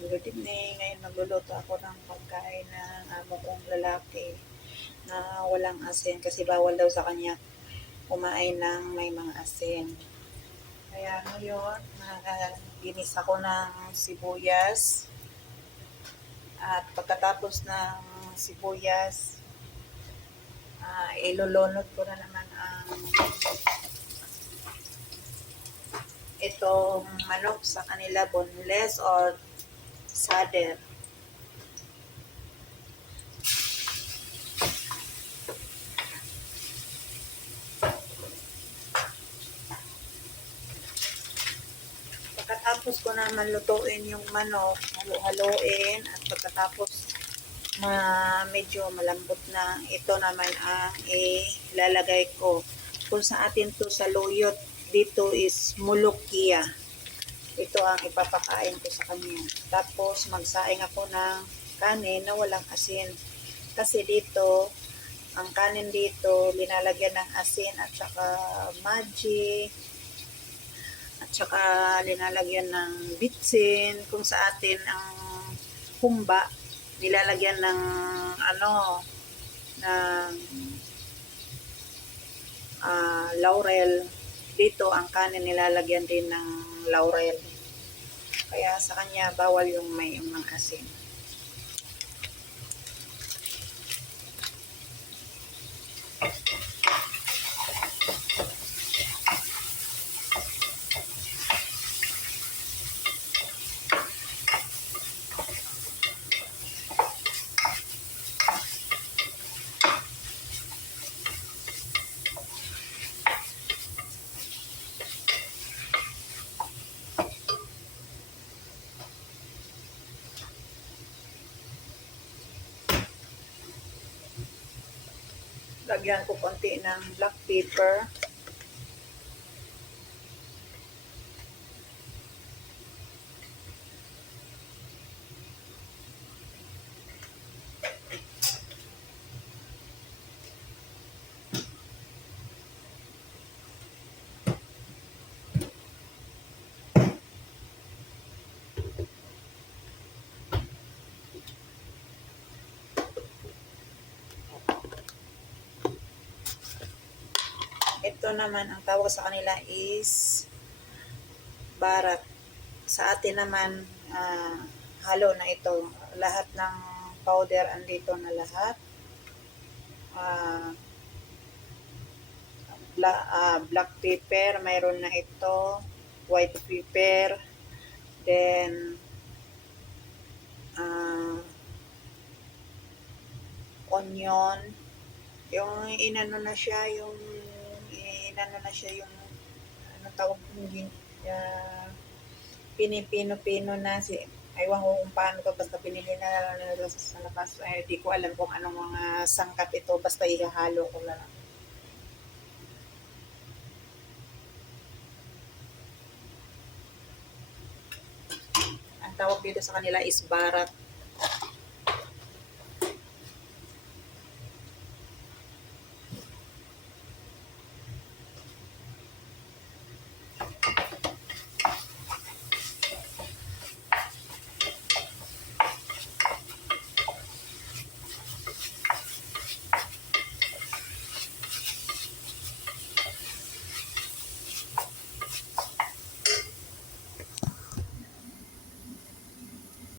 Good evening. Ngayon magluluto ako ng pagkain ng amo kong lalaki na walang asin kasi bawal daw sa kanya kumain ng may mga asin. Kaya ngayon, ginis ako ng sibuyas at pagkatapos ng sibuyas, ilulunod ko na naman ang itong manok sa kanila, boneless or saddle. Pagkatapos ko naman lutuin yung manok, halo-haloin at pagkatapos medyo malambot na, ito naman ang ilalagay ko. Kung sa atin to sa luyot, dito is mulukia. Ito ang ipapakain ko sa kanya. Tapos magsaing ako ng kanin na walang asin. Kasi dito, ang kanin dito, linalagyan ng asin at saka magic, at saka linalagyan ng bitsin. Kung sa atin ang humba, nilalagyan ng laurel. Dito ang kanin nilalagyan din ng laurel. Kaya sa kanya bawal yung may mga asin. Lagyan ko konti ng black pepper. Ito naman, ang tawag sa kanila is barat. Sa atin naman, halo na ito. Lahat ng powder andito na lahat. Black pepper, mayroon na ito. White pepper. Then, onion. Yung inano na siya, yung tawag pinipino-pino na aywan ko kung paano to, basta pinili na nila sa labas. Di ko alam kung anong mga sangkap ito, basta ihahalo ko lang. Ang tawag dito sa kanila is barat.